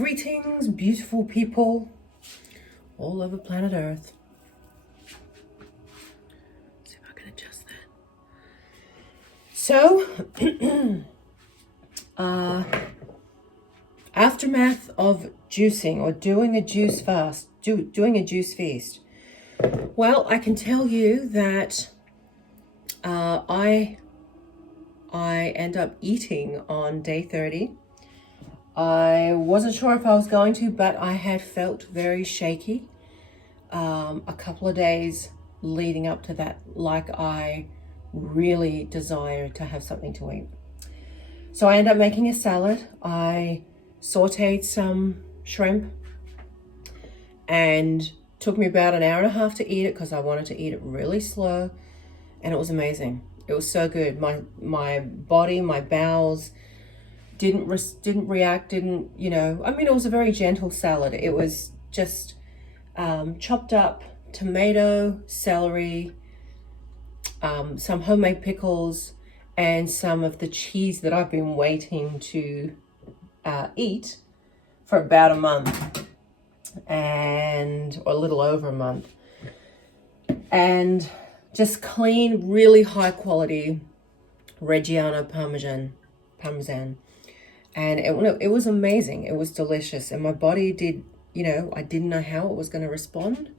Greetings, beautiful people all over planet Earth. See if I can adjust that. So, aftermath of juicing or doing a juice fast, doing a juice feast. Well, I can tell you that I end up eating on day 30. I wasn't sure if I was going to, but I had felt very shaky a couple of days leading up to that, like I really desired to have something to eat. So I ended up making a salad. I sauteed some shrimp and took me about an hour and a half to eat it because I wanted to eat it really slow, and it was amazing. It was so good. My body, my bowels didn't react, I mean, it was a very gentle salad. It was just chopped up tomato, celery, some homemade pickles, and some of the cheese that I've been waiting to eat for about a month, or a little over a month. And just clean, really high quality Reggiano Parmesan. And it was amazing. It was delicious. And my body did, I didn't know how it was going to respond.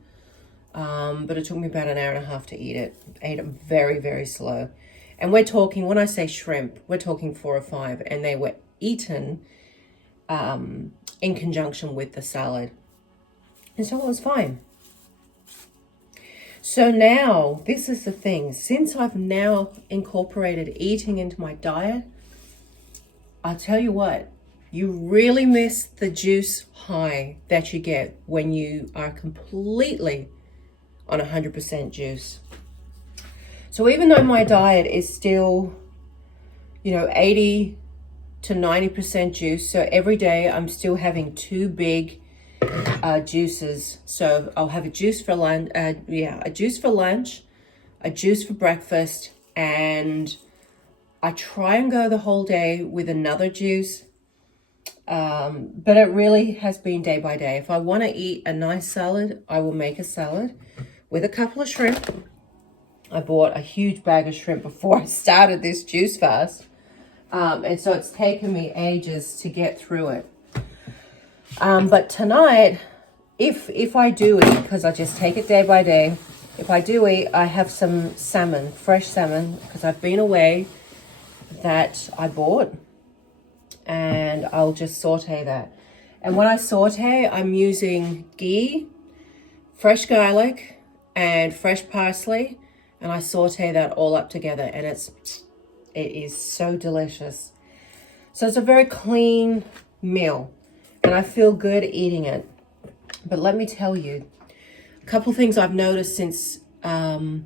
But it took me about an hour and a half to eat it. I ate it very, very slow. And we're talking, when I say shrimp, we're talking 4 or 5. And they were eaten in conjunction with the salad. And so it was fine. So now, this is the thing. Since I've now incorporated eating into my diet, I'll tell you what, you really miss the juice high that you get when you are completely on 100% juice. So even though my diet is still, 80 to 90% juice, so every day I'm still having 2 big juices. So I'll have a juice for lunch, a juice for breakfast, and I try and go the whole day with another juice, but it really has been day by day. If I want to eat a nice salad, I will make a salad with a couple of shrimp. I bought a huge bag of shrimp before I started this juice fast, and so it's taken me ages to get through it. But tonight, if I do eat, because I just take it day by day, if I do eat, I have some salmon, fresh salmon, because I've been away, that I bought, and I'll just saute that. And when I saute, I'm using ghee, fresh garlic, and fresh parsley, and I saute that all up together, and it is so delicious. So it's a very clean meal, and I feel good eating it. But let me tell you, a couple things I've noticed since going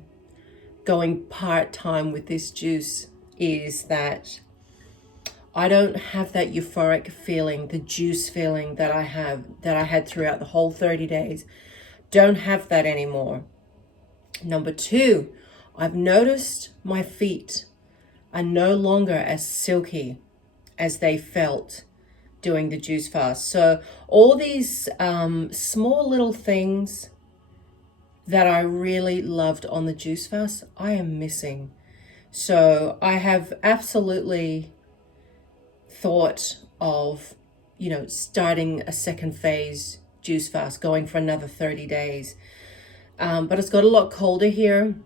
part-time with this juice is that I don't have that euphoric feeling, the juice feeling that I had throughout the whole 30 days. Don't have that anymore. Number 2, I've noticed my feet are no longer as silky as they felt doing the juice fast. So all these small little things that I really loved on the juice fast, I am missing. So I have absolutely thought of, starting a second phase juice fast, going for another 30 days. But it's got a lot colder here.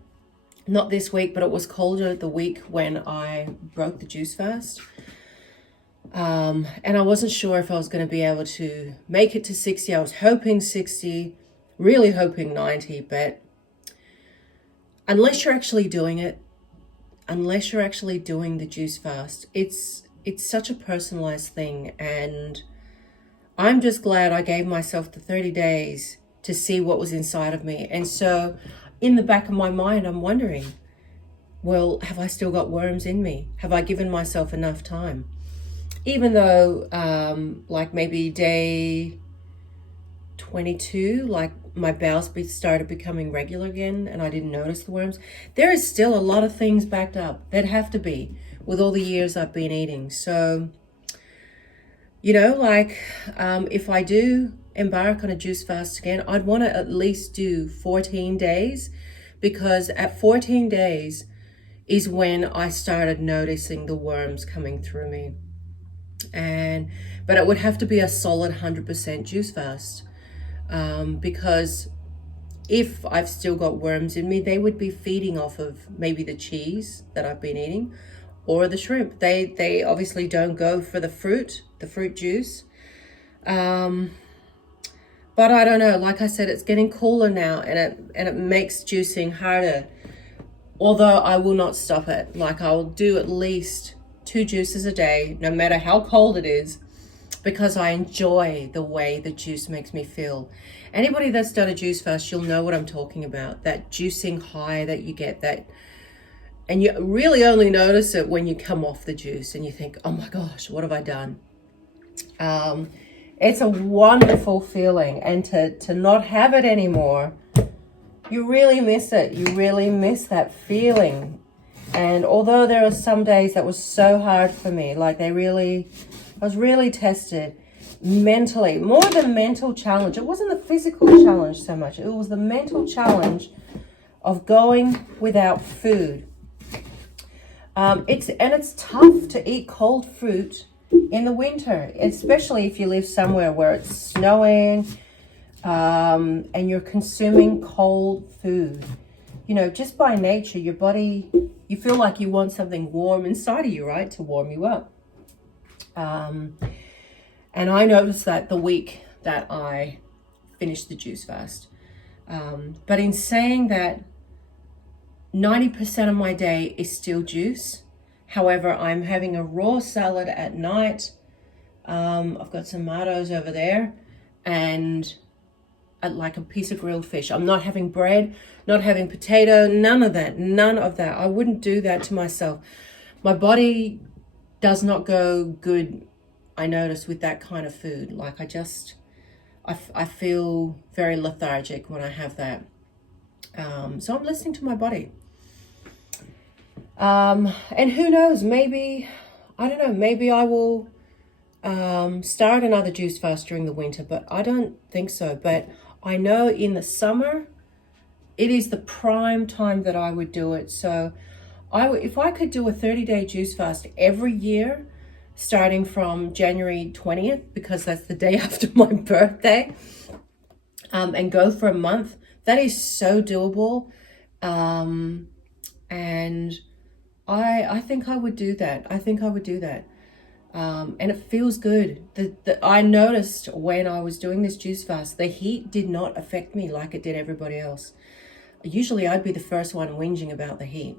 Not this week, but it was colder the week when I broke the juice fast. And I wasn't sure if I was going to be able to make it to 60. I was hoping 60, really hoping 90, but unless you're actually doing it, unless you're actually doing the juice fast, it's such a personalized thing. And I'm just glad I gave myself the 30 days to see what was inside of me. And so in the back of my mind, I'm wondering, well, have I still got worms in me? Have I given myself enough time? Even though, like maybe day 22, like my bowels started becoming regular again and I didn't notice the worms, there is still a lot of things backed up that have to be with all the years I've been eating. So You know, like if I do embark on a juice fast again, I'd want to at least do 14 days, because at 14 days is when I started noticing the worms coming through me. But it would have to be a solid 100% juice fast, because if I've still got worms in me, they would be feeding off of maybe the cheese that I've been eating or the shrimp. They obviously don't go for the fruit juice. But I don't know, like I said, it's getting cooler now, and it makes juicing harder. Although I will not stop it. Like, I'll do at least 2 juices a day, no matter how cold it is, because I enjoy the way the juice makes me feel. Anybody that's done a juice fast, you'll know what I'm talking about. That juicing high that you get, that, and you really only notice it when you come off the juice and you think, oh my gosh, what have I done? It's a wonderful feeling, and to not have it anymore, you really miss it. You really miss that feeling. And although there are some days that was so hard for me, like I was really tested mentally, more the mental challenge. It wasn't the physical challenge so much. It was the mental challenge of going without food. It's tough to eat cold fruit in the winter, especially if you live somewhere where it's snowing, and you're consuming cold food. You know, just by nature, your body, you feel like you want something warm inside of you, right? To warm you up. And I noticed that the week that I finished the juice fast. But in saying that, 90% of my day is still juice. However, I'm having a raw salad at night. I've got tomatoes over there, and like a piece of grilled fish. I'm not having bread, not having potato, none of that. I wouldn't do that to myself. My body does not go good, I notice, with that kind of food. Like I feel very lethargic when I have that. So I'm listening to my body. And who knows, maybe, I don't know, maybe I will start another juice fast during the winter, but I don't think so. But I know in the summer, it is the prime time that I would do it. So if I could do a 30-day juice fast every year, starting from January 20th, because that's the day after my birthday, and go for a month, that is so doable. And I think I would do that. And it feels good. I noticed when I was doing this juice fast, the heat did not affect me like it did everybody else. Usually I'd be the first one whinging about the heat.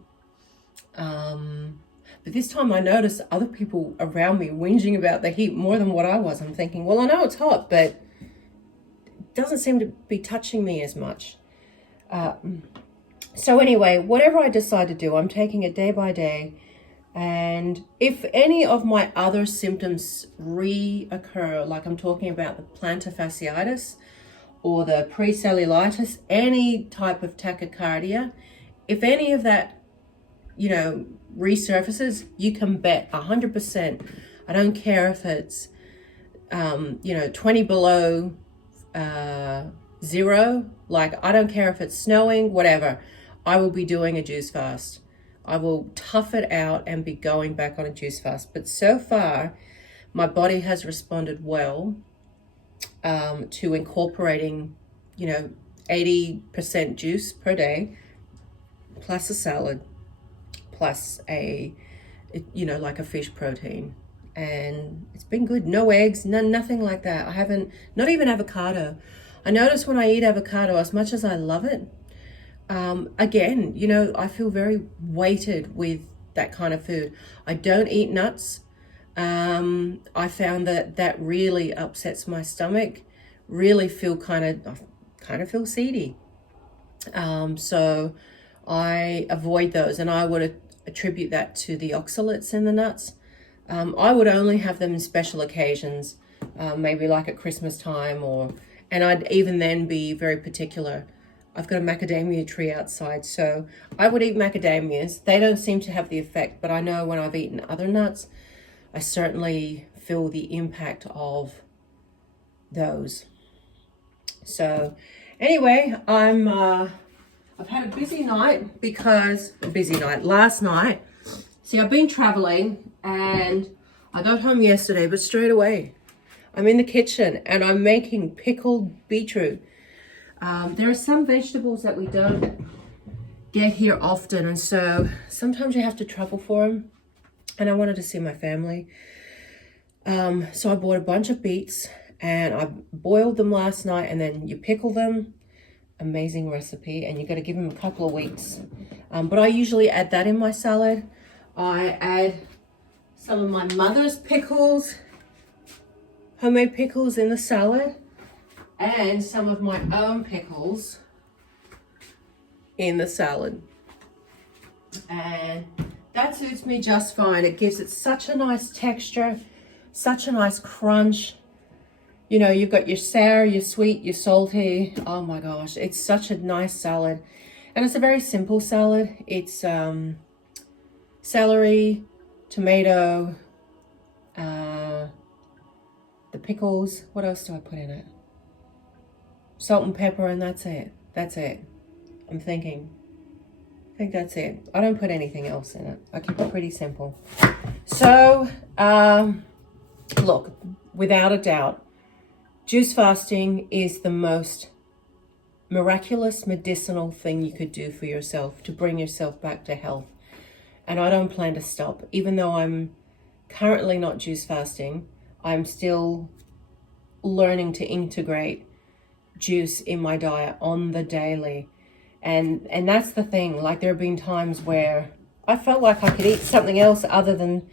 But this time I noticed other people around me whinging about the heat more than what I was. I'm thinking, well, I know it's hot, but it doesn't seem to be touching me as much. So anyway, whatever I decide to do, I'm taking it day by day. And if any of my other symptoms reoccur, like I'm talking about the plantar fasciitis or the pre-cellulitis, any type of tachycardia, if any of that, resurfaces, you can bet 100%. I don't care if it's, 20 below zero. Like, I don't care if it's snowing, whatever. I will be doing a juice fast. I will tough it out and be going back on a juice fast. But so far, my body has responded well to incorporating, 80% juice per day, plus a salad, plus like a fish protein. And it's been good. No eggs, nothing like that. I haven't, not even avocado. I notice when I eat avocado, as much as I love it, again, I feel very weighted with that kind of food. I don't eat nuts. I found that really upsets my stomach. Really feel kind of feel seedy. So I avoid those, and I would attribute that to the oxalates in the nuts. I would only have them in special occasions, maybe like at Christmas time, and I'd even then be very particular. I've got a macadamia tree outside, so I would eat macadamias. They don't seem to have the effect, but I know when I've eaten other nuts, I certainly feel the impact of those. So anyway, I've had a busy night last night. See, I've been traveling and I got home yesterday, but straight away I'm in the kitchen and I'm making pickled beetroot. There are some vegetables that we don't get here often, and so sometimes you have to travel for them, and I wanted to see my family. So I bought a bunch of beets and I boiled them last night, and then you pickle them. Amazing recipe, and you got to give them a couple of weeks. But I usually add that in my salad. I add some of my mother's pickles, homemade pickles in the salad, and some of my own pickles in the salad. And that suits me just fine. It gives it such a nice texture, such a nice crunch. You know, you've got your sour, your sweet, your salty. Oh my gosh, it's such a nice salad. And it's a very simple salad. It's celery, tomato, the pickles. What else do I put in it? Salt and pepper, and that's it. That's it. I think that's it. I don't put anything else in it. I keep it pretty simple. So, look, without a doubt, juice fasting is the most miraculous medicinal thing you could do for yourself to bring yourself back to health. And I don't plan to stop. Even though I'm currently not juice fasting, I'm still learning to integrate juice in my diet on the daily. And that's the thing. Like, there have been times where I felt like I could eat something else other than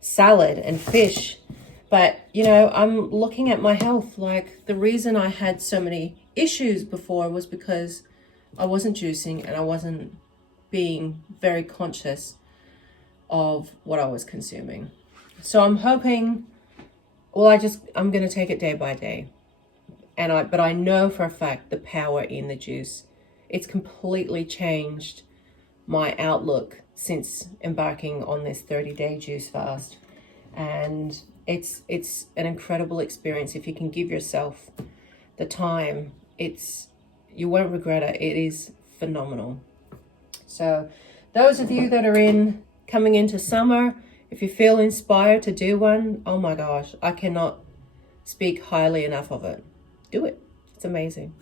salad and fish. But, you know, I'm looking at my health. Like, the reason I had so many issues before was because I wasn't juicing and I wasn't being very conscious of what I was consuming. So I'm hoping, I'm going to take it day by day. But I know for a fact the power in the juice. It's completely changed my outlook since embarking on this 30-day juice fast. And it's an incredible experience. If you can give yourself the time, you won't regret it. It is phenomenal. So those of you that are coming into summer, if you feel inspired to do one, oh my gosh, I cannot speak highly enough of it. Do it. It's amazing.